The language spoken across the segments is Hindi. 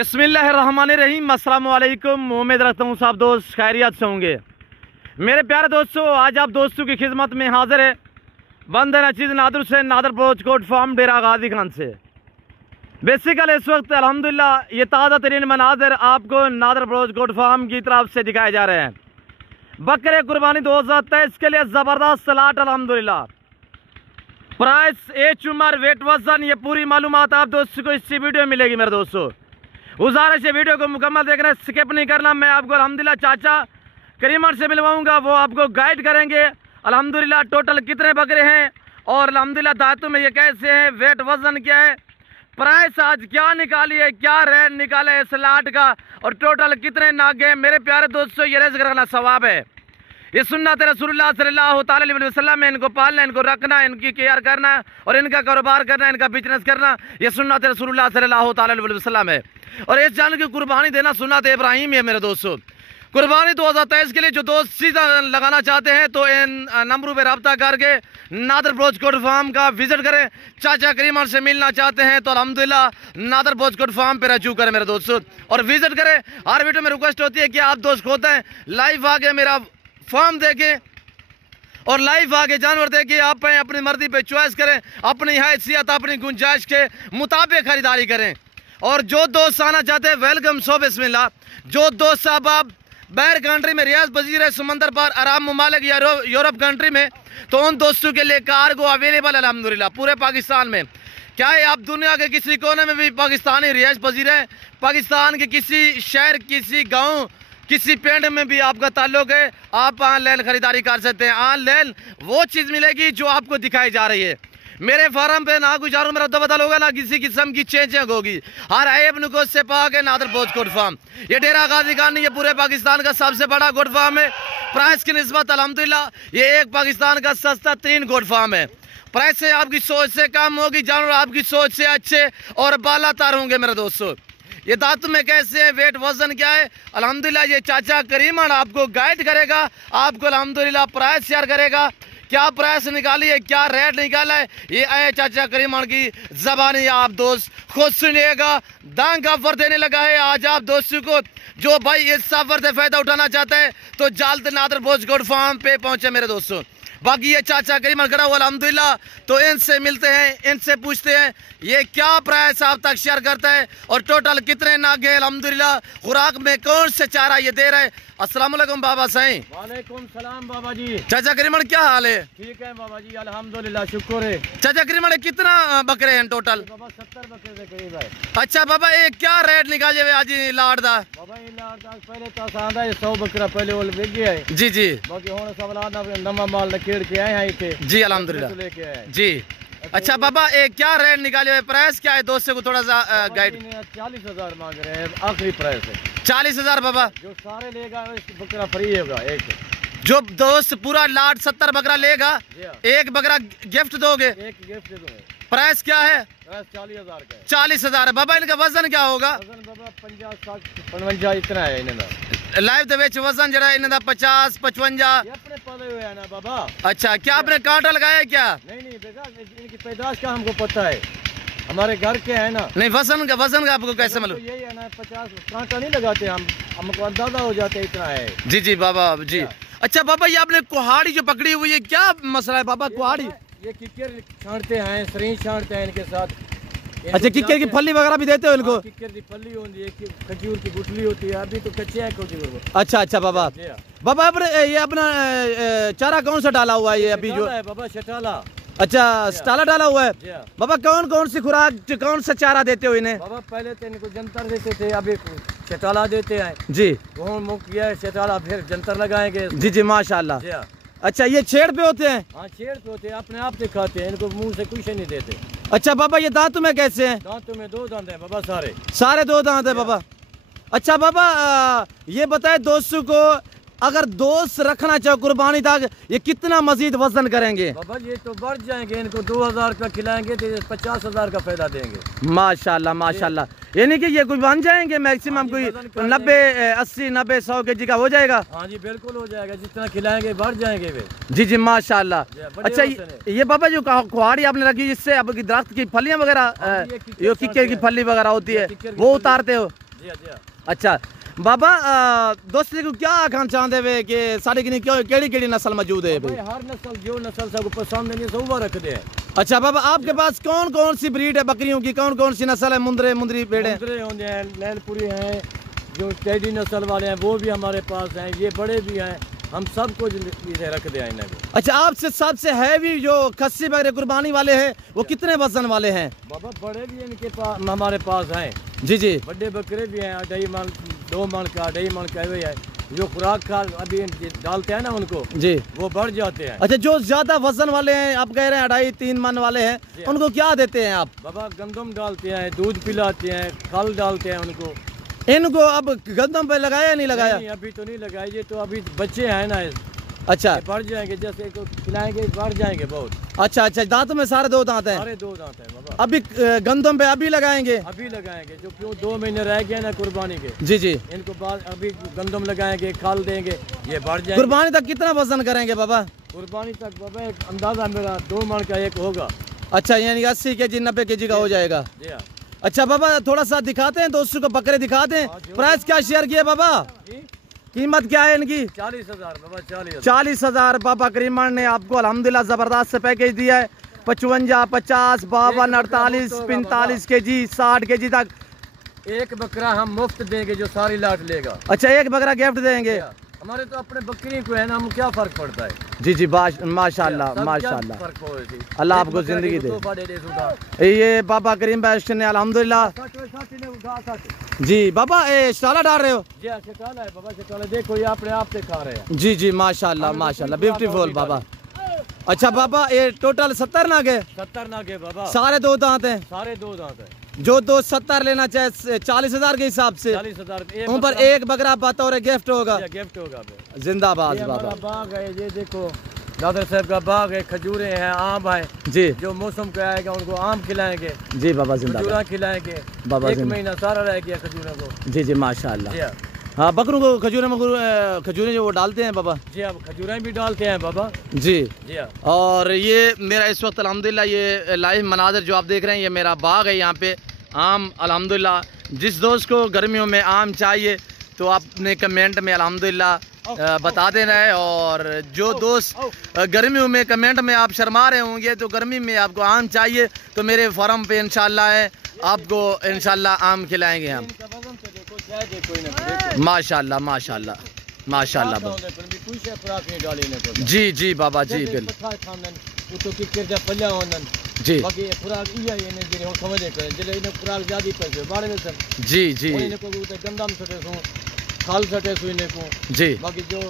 बिस्मिल्लाहिर्रहमानिर्रहीम। अस्सलाम वालेकुम। उम्मीद रखता हूँ सब दोस्त खैरियत से होंगे। मेरे प्यारे दोस्तों, आज आप दोस्तों की खिदमत में हाजिर है बंदर नचीज़ नादर हुसैन नादर ब्रोच कोट फार्म डेरा गाजी खान से। बेसिकल इस वक्त अल्हम्दुलिल्लाह ये ताज़ा तरीन मनाजर आपको नादर ब्रोच कोट फार्म की तरफ से दिखाए जा रहे हैं। बकरे कुर्बानी 2023 के लिए ज़बरदस्त सलाट अल्हम्दुलिल्लाह। प्राइस, एज, उम्र, वेट, वजन, ये पूरी मालूमात आप दोस्तों को इसी वीडियो में मिलेगी। मेरे दोस्तों गुजारिश है वीडियो को मुकम्मल देखना, स्किप नहीं करना। मैं आपको अल्हम्दुलिल्लाह चाचा करीमन से मिलवाऊंगा, वो आपको गाइड करेंगे अल्हम्दुलिल्लाह टोटल कितने बकरे हैं और अल्हम्दुलिल्लाह दांतों में ये कैसे हैं, वेट वजन क्या है, प्राइस आज क्या निकाली है, क्या रेट निकाला है इस लाट का और टोटल कितने नागे हैं। मेरे प्यारे दोस्तों, ये रिज़्क़ रखना सवाब है। ये सुन्नत रसूलुल्लाह सल्लल्लाहु अलैहि वसल्लम में इनको पालना, इनको रखना, इनकी केयर करना और इनका कारोबार करना, इनका बिजनेस करना, ये सुन्नत रसूलुल्लाह सल्लल्लाहु अलैहि वसल्लम है। और इस जान की कुर्बानी देना सुन्नत इब्राहिम है। मेरे दोस्तों, कुर्बानी 2023 के लिए जो दोस्त सीजन लगाना चाहते हैं तो इन नंबरों पर रब्ता करके नादर ब्रोच कोट फार्म का विजिट करें। चाचा करीमन से मिलना चाहते हैं तो अल्हम्दुलिल्लाह नादर ब्रोच कोट फार्म पर रजू करें मेरे दोस्तों और विजिट करें। हर वीडियो में रिक्वेस्ट होती है कि आप दोस्त होते हैं लाइव आगे मेरा फार्म देखें और लाइव आगे जानवर देखें, आप अपनी मर्जी पे चॉइस करें, अपनी हैसियत अपनी गुंजाइश के मुताबिक खरीदारी करें। और जो दोस्त आना चाहते हैं वेलकम सो बिस्मिल्लाह। जो दोस्त साहब आप बाहर कंट्री में रियाज पजीर है, समंदर पर आराम ममालिक या यूरोप कंट्री में, तो उन दोस्तों के लिए कार्गो अवेलेबल अल्हम्दुलिल्लाह पूरे पाकिस्तान में। क्या है, आप दुनिया के किसी कोने में भी पाकिस्तानी रियाज पजीर है, पाकिस्तान के किसी शहर, किसी गाँव, किसी पिंड में भी आपका ताल्लुक है, आप ऑनलाइन खरीदारी कर सकते हैं। ऑनलाइन वो चीज़ मिलेगी जो आपको दिखाई जा रही है। मेरे फार्म पे ना कुछ मेरा बदल होगा, ना किसी किस्म की चेंजिंग होगी। हर ऐब नुकोस से पाक है नादर ब्रोच कोट फार्म। ये डेरा गाजी खान ये पूरे पाकिस्तान का सबसे बड़ा गोट फार्म है। प्राइस की निस्बत अल्हम्दुलिल्लाह ये एक पाकिस्तान का सस्ता 3 गोट फार्म है। प्राइस से आपकी सोच से कम होगी, जानवर आपकी सोच से अच्छे और बालातर होंगे मेरे दोस्तों। ये दांतों में कैसे है, वेट वजन क्या है, अल्हम्दुलिल्लाह ये चाचा करीमन आपको गाइड करेगा, आपको अल्हम्दुलिल्लाह प्राइस शेयर करेगा, क्या प्राइस निकाली है, क्या रेट निकाला है, ये आए चाचा करीमन की ज़बानी आप दोस्त खुद सुनिएगा। दांग ऑफर देने लगा है आज आप दोस्तों को। जो भाई इस ऑफर से फ़ायदा उठाना चाहता है तो जल्द नादर ब्रोच कोट फार्म पे पहुंचे मेरे दोस्तों। बाकी ये चाचा करीमन खड़ा हुआ अल्हम्दुलिल्लाह, तो इनसे मिलते हैं, इनसे पूछते हैं ये क्या प्राइस आप तक शेयर करता है और टोटल कितने नागे अल्हम्दुलिल्लाह, खुराक में कौन से चारा ये दे रहा है। अस्सलाम वालेकुम बाबा साईं। वालेकुम सलाम बाबा जी। चाचा करीमन क्या हाल है? ठीक है बाबा जी, अल्हम्दुलिल्लाह शुक्र है। चाचा करीमन कितना बकरे हैं टोटल? बाबा 70 बकरे के करीब है। अच्छा बाबा, ये क्या रेट निकाले हुए आज लाड़ दा? बाबा ये लाड़ दा पहले तो आंदा है 100 बकरा पहले वो बिक गया है जी जी। बाकी हुन सब नवा माल निकेड़ के आए हैं इथे जी अल्हम्दुलिल्लाह लेके आए जी। अच्छा बाबा, एक क्या रेट निकाले हुए, प्राइस क्या है दोस्तों को थोड़ा सा गाइड। 40,000 मांग रहे हैं, आखिरी प्राइस है 40,000 बाबा। जो सारे लेगा बकरा फ्री होगा। एक जो दोस्त पूरा लाट 70 बकरा लेगा, एक बकरा गिफ्ट दोगे? एक गिफ्ट दे दूंगा। प्राइस क्या है? प्राइस 40,000 का है। 40,000 है बाबा। इनका वजन क्या होगा? वजन बाबा 50 60 55 इतना है इन्हें लाइव दे विच वजन जरा इन्हें 50 55 ये अपने पाले हुए है ना बाबा। अच्छा, क्या आपने कांटा लगाया है क्या? नहीं बेटा, इनकी पैदाश का हमको पता है, हमारे घर के है ना। नहीं, वजन का आपको कैसे मालूम? यही है ना, 50 कांटा नहीं लगाते हम, हमको अंदाजा हो जाता है इतना है। जी जी बाबा जी। अच्छा बाबा, ये आपने कुहाड़ी जो पकड़ी हुई है, क्या मसला है बाबा? कुहाड़ी ये किक्कर छांटते हैं, सरीं छांटते हैं इनके साथ। अच्छा, किक्कर की फली वगैरह भी देते हो इनको? किक्कर की फली होती है, खजूर की गुठली होती है, अभी तो कच्चे है खजूर। अच्छा अच्छा बाबा। बाबा ये अपना चारा कौन सा डाला हुआ है ये अभी जो है बाबा? शटाला। अच्छा, स्टाला डाला हुआ है बाबा। कौन कौन सी खुराक, कौन सा चारा देते हो इन्हें? बाबा पहले तो इनको जंतर देते थे, अभी शटाला देते हैं जी। वो मुख किया शटाला, फिर जंतर लगाएंगे। जी जी माशाल्लाह। अच्छा, ये छेड़ पे होते हैं? हाँ छेड़ पे होते हैं, अपने आप से खाते हैं, इनको मुंह से कुछ नहीं देते। अच्छा बाबा, ये दांतों में कैसे हैं? दांतों में 2 दांत हैं बाबा, सारे 2 दांत है बाबा। अच्छा बाबा, ये बताए दोस्तों को, अगर दोस्त रखना चाहो कुर्बानी तक, ये कितना मजीद वजन करेंगे? बाबा ये तो बढ़ जाएंगे, इनको 2000 का खिलाएंगे तो 50,000 का फायदा देंगे। माशाल्लाह माशाल्लाह। यानी कि ये कोई बन जाएंगे मैक्सिमम कोई 90 80 90 100 केजी का हो जाएगा? हाँ जी बिल्कुल हो जाएगा, जितना खिलाएंगे बढ़ जाएंगे वे। जी जी माशाल्लाह। अच्छा ये बाबा जो कुहाड़ी आपने रखी, इससे आपकी दरख्त की फलियां वगैरह, ये किक्कर की फली वगैरह होती है, वो उतारते हो? जी जी। अच्छा बाबा दोस्त को क्या आखना चाहते वे कि साढ़े किनी केड़ी नस्ल मौजूद है भाई? हर नस्ल जो नस्ल सबको पसंद नहीं सब रखते हैं। अच्छा बाबा आपके पास कौन कौन सी ब्रीड है बकरियों की, कौन कौन सी नस्ल है? मुंदरी भेड़े होते हैं, नैनपुरी हैं, जो टेडी नस्ल वाले हैं वो भी हमारे पास हैं, ये बड़े भी हैं, हम सब कुछ रखते हैं इन्हें। अच्छा आपसे सबसे हैवी जो खस्सी बकरे कुर्बानी वाले हैं वो कितने वजन वाले हैं? बाबा बड़े भी इनके पास हमारे पास हैं। जी जी। बड़े बकरे भी हैं, 2.5 मन 2 मन का 2.5 मन का है। जो खुराक खा अभी डालते हैं ना उनको जी वो बढ़ जाते हैं। अच्छा जो ज्यादा वजन वाले हैं आप कह रहे हैं 2.5-3 मन वाले हैं, उनको क्या देते हैं आप? बाबा गंदम डालते हैं, दूध पिलाते हैं, खल डालते हैं उनको। इनको अब गंदम पे लगाया या नहीं लगाया? नहीं, अभी तो नहीं लगाया, ये तो अभी बच्चे हैं ना। अच्छा बढ़ जाएंगे, जैसे को खिलाएंगे बढ़ जाएंगे बहुत। अच्छा अच्छा दांतों में सारे 2 दांत हैं? सारे 2 दांत हैं बाबा। अभी गंदम पे अभी लगाएंगे? अभी लगाएंगे, जो क्यों 2 महीने रह गए ना कुर्बानी के। जी जी। इनको बाद अभी गंदम लगाएंगे, खाल देंगे, ये बढ़ जाएंगे। कुर्बानी तक कितना वजन करेंगे बाबा? कुर्बानी तक बाबा एक अंदाजा मेरा 2 मन का एक होगा। अच्छा यानी 80 केजी 90 केजी का हो जाएगा। जी हाँ। अच्छा बाबा थोड़ा सा दिखाते हैं दोस्तों को, बकरे दिखाते हैं। प्राइस क्या शेयर किया बाबा? कीमत क्या है इनकी? 40,000 बाबा। 40,000 बाबा करीमन ने आपको अल्हम्दुलिल्लाह जबरदस्त से पैकेज दिया है। 55, 50, 52, 48, 45 केजी 60 केजी तक एक बकरा हम मुफ्त देंगे जो सारी लाट लेगा। अच्छा एक बकरा गिफ्ट देंगे? हमारे तो अपने बकरी को है ना, हम क्या फर्क पड़ता है? जी जी माशाल्लाह माशाल्लाह, अल्लाह आपको जिंदगी दे। ये बाबा करीम भाई ने अल्हम्दुलिल्लाह। जी बाबा ये शटाला डाल रहे हो? जी शटाला है बाबा, शटाला देखो ये अपने आप से खा रहे हैं। जी जी माशाल्लाह माशाल्लाह ब्यूटीफुल बाबा। अच्छा बाबा ये टोटल 70 नाग है? 70 नाग है बाबा। सारे 2 दांत हैं? सारे 2 दांत है। जो 270 लेना चाहे 40,000 के हिसाब से 40,000 उन पर एक बकरा बतौर गिफ्ट होगा। गिफ्ट होगा। जिंदाबाद बाबा। बाग है ये देखो, दादर साहब का बाग है, खजूरें हैं, आम है जी। जो मौसम का आएगा उनको आम खिलाएंगे। जी बाबा जिंदाबाद। खजूरा खिलाएंगे बाबा, 1 महीना सारा रह गया खजूरों को। जी जी माशाल्लाह। हाँ बकरों को खजूरें जो वो डालते हैं बाबा? जी अब खजूरें भी डालते हैं बाबा। जी जी। और ये मेरा इस वक्त अल्हम्दुलिल्लाह ये लाइव मनाजर जो आप देख रहे हैं, ये मेरा बाग है। यहाँ पे आम अल्हम्दुलिल्लाह, जिस दोस्त को गर्मियों में आम चाहिए तो आपने कमेंट में अल्हम्दुलिल्लाह बता देना है। और जो दोस्त गर्मियों में कमेंट में आप शर्मा रहे होंगे तो गर्मी में आपको आम चाहिए तो मेरे फार्म पे इंशाल्लाह है, आपको इंशाल्लाह आम खिलाएंगे हम। माशाल्लाह माशाल्लाह माशाल्लाह। जी जी बाबा जी बिल्कुल जी जी जी गंदम सटे खाल सटे सुने को जी। बाकी जो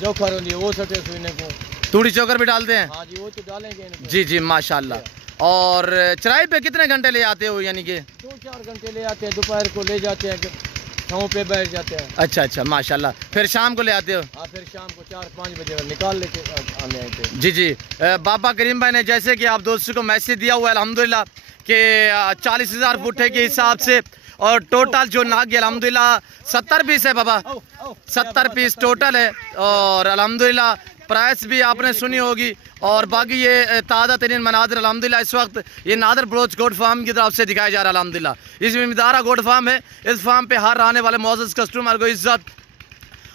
चोकर होती है वो सटे सुने को। तूड़ी चोकर भी डालते हैं? हाँ जी वो तो डालेंगे। जी जी माशाल्लाह। और चराई पे कितने घंटे ले आते हो? यानी कि 2-4 घंटे ले आते हैं, दोपहर को ले जाते हैं, छाँव पे बैठ जाते हैं। अच्छा अच्छा माशाल्लाह। फिर शाम को ले आते हो? हाँ फिर शाम को 4-5 बजे निकाल लेते हैं। जी जी। बाबा करीम भाई ने जैसे कि आप दोस्तों को मैसेज दिया हुआ है अल्हम्दुलिल्लाह कि 40,000 फुटे के हिसाब से और टोटल जो नाग अल्हम्दुलिल्लाह 70 पीस है बाबा, 70 पीस टोटल है। और अल्हम्दुलिल्लाह प्राइस भी आपने सुनी होगी। और बाकी ये ताज़ा तरीन मनाजर अल्हम्दुलिल्लाह इस वक्त ये नादर बलोच गोट फार्म की तरफ से दिखाया जा रहा है अल्हम्दुलिल्लाह। इसमें मिदारा गोट फार्म है। इस फार्म पे हर आने वाले मौजूद कस्टमर को इज्जत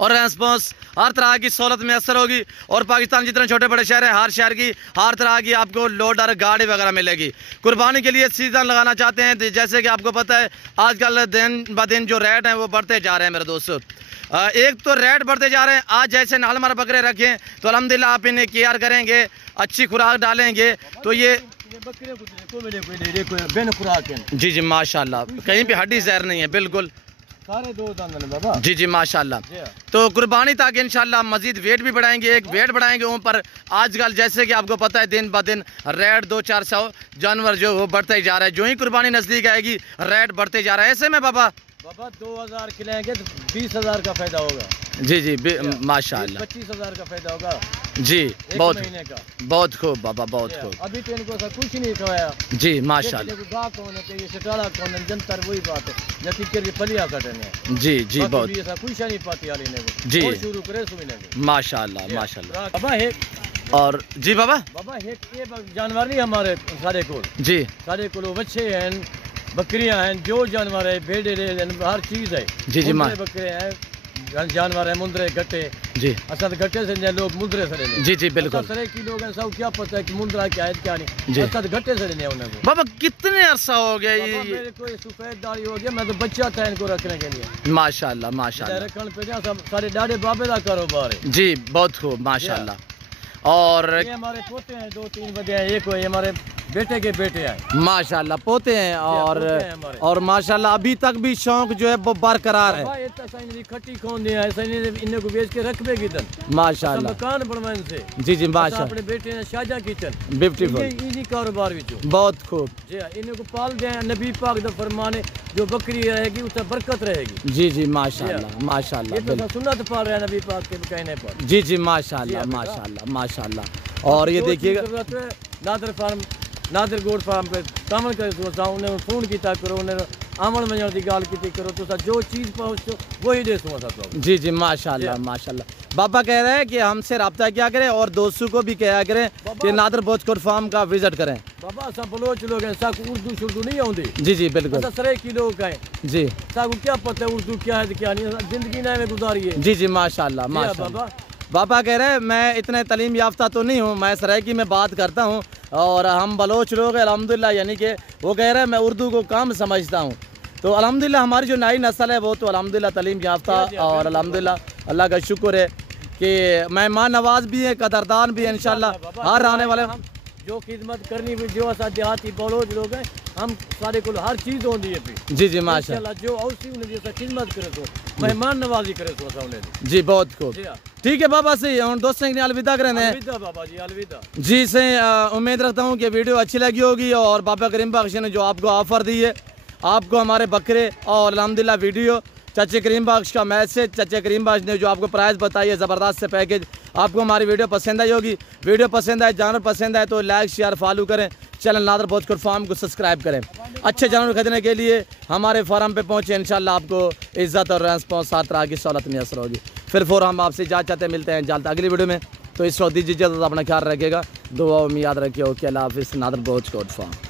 और रेस्पॉन्स हर तरह की सहूलत मैसर होगी। और पाकिस्तान जितने छोटे बड़े शहर हैं हर शहर की हर तरह की आपको लोडर गाड़ी वगैरह मिलेगी। कुर्बानी के लिए सीज़न लगाना चाहते हैं तो जैसे कि आपको पता है आजकल दिन ब दिन जो रेट हैं वो बढ़ते जा रहे हैं मेरे दोस्तों। एक तो रेट बढ़ते जा रहे हैं। आज जैसे नालमार बकरे रखें तो अल्हम्दुलिल्लाह आप इन्हें केयर करेंगे, अच्छी खुराक डालेंगे तो ये जी जी माशाल्लाह कहीं भी हड्डी जहर नहीं है बिल्कुल। सारे 2 दांत हैं बाबा। जी जी माशाल्लाह। तो कुर्बानी तक इंशाल्लाह मजीद वेट भी बढ़ाएंगे, एक वेट बढ़ाएंगे ऊपर। आजकल जैसे कि आपको पता है दिन ब दिन रेट 200-400 जानवर जो वो बढ़ते ही जा रहा है। जो ही कुर्बानी नजदीक आएगी रेट बढ़ते जा रहा है। ऐसे में बाबा 2000 खिलाएंगे तो 20,000 का फायदा होगा। जी जी माशाल्लाह 25,000 का फायदा होगा जी बहुत महीने का। बहुत खूब बाबा बहुत खूब। अभी तो इनको सब कुछ नहीं खवाया जी माशाल्लाह। जनतर वही बात है जी जी बहुत कुछ नहीं पाती जी शुरू करे माशाल्लाह माशाल्लाह। बाबा और जी बाबा जानवर नहीं हमारे सारे को जी सारे को बच्चे हैं बकरियां हैं, जो जानवर है, भेड़े हर चीज़ है। जी मां बकरे हैं, जानवर है, मुंदरे गट्टे। जी असल गट्टे से लोग मुंदरे से रहने। जी बिल्कुल। तरह की लोग हैं, सब क्या पता है कि मुंदरा क्या है क्या नहीं। असल गट्टे से रहने उन्हें को। बाबा कितने अरसा हो गया ये? मेरे को सफेद दाढ़ी हो गया, मैं तो बच्चा था इनको रखने के लिए। माशाल्लाह माशाल्लाह। रखने पे सब सारे डाडे बाबे का कारोबार है। जी बहुत खूब माशाल्लाह। और ये हमारे पोते हैं, 2-3 बड़े हैं, एक है हमारे बेटे के बेटे हैं। माशाल्लाह पोते हैं और माशाल्लाह अभी तक भी शौक जो है वो बरकरार है। खट्टी खोन दिया है, इन्हें को बेच के रखबे किचन माशाल्लाह, मकान बनवाए से। जी माशाल्लाह। अपने बेटे ने शाजा किचन ब्यूटीफुल, इजी कारोबार विचो बहुत खूब। जी इन्हें को पाल दे, नबी पाक दा फरमाने जो बकरी रहेगी उससे बरकत रहेगी। जी माशाल्लाह माशाल्लाह। ये तो सुन्नत पाल रहा है नबी पाक के कहने पर। जी माशाल्लाह माशाल्लाह माशाल्लाह। और ये देखिएगा नादर फार्म, नादर गोड फार्म पे काम करे तो उन्हें फोन किया करो, उन्हें आमण वजण की गाल की करो तो जो चीज़ पहुँचो वही दे सो। जी माशाल्लाह माशाल्लाह। बाबा कह रहे हैं कि हमसे रब्ता क्या करें और दोस्तों को भी क्या करें कि नादर बोचकोट फार्म का विजिट करें। बाबा सब बलोच लोग हैं, सब उर्दू शुर्दू नहीं आती। जी बिल्कुल। सरे की लोग हैं जी, सब क्या पता है उर्दू क्या है क्या नहीं, जिंदगी ना में गुजारी है। जी माशाल्लाह माशाल्लाह। बाबा कह रहे हैं मैं इतने तालीम याफ्ता तो नहीं हूँ, मैं सराइकी में बात करता हूँ और हम बलोच लोग हैं अल्हम्दुलिल्लाह, यानी कि वो कह रहे हैं मैं उर्दू को कम समझता हूँ। तो अल्हम्दुलिल्लाह हमारी जो नई नस्ल है वो तो अल्हम्दुलिल्लाह तालीम याफ्ता और अल्हम्दुलिल्लाह अल्लाह का शुक्र है कि मेहमान नवाज भी है, कदरदान भी है। इंशाल्लाह हर आने वाले जो खिदमत करनी हुई जो असा देहाती बलोच लोग हैं, हम सारे को हर चीज़ होती है। जी माशाल्लाह, जो औसी उन्हें जैसा खिदमत करे तो मेहमान नवाजी करे तो उन्हें। जी बहुत खूब। ठीक है बाबा से हम दोस्तों ने अलविदा करें। अलविदा बाबा जी, अलविदा जी से उम्मीद रखता हूँ कि वीडियो अच्छी लगी होगी और बाबा करीम बख्श ने जो आपको ऑफर दी है, आपको हमारे बकरे और अल्हम्दुलिल्लाह वीडियो चाचा करीम बख्श का मैसेज, चाचा करीम बख्श ने जो आपको प्राइस बताई है ज़बरदस्त से पैकेज, आपको हमारी वीडियो पसंद आई होगी। वीडियो पसंद आए, जानवर पसंद आए तो लाइक शेयर फॉलो करें, चैनल नादर बोचकोट फार्म को सब्सक्राइब करें। अच्छे जानवर खरीदने के लिए हमारे फार्म पे पहुँचे, इंशाल्लाह आपको इज़्ज़त और रेस्पॉन्स साथ तरह की सहूलत मैसर होगी। फिर हम आपसे इजाज़त चाहते मिलते हैं जल्द अगली वीडियो में। तो इस वक्त दीजिए इजाज़त, अपना ख्याल रखिएगा, दुआ में याद रखिए। ओके अल्लाह हाफिज़। नादर बोचकोट फार्म।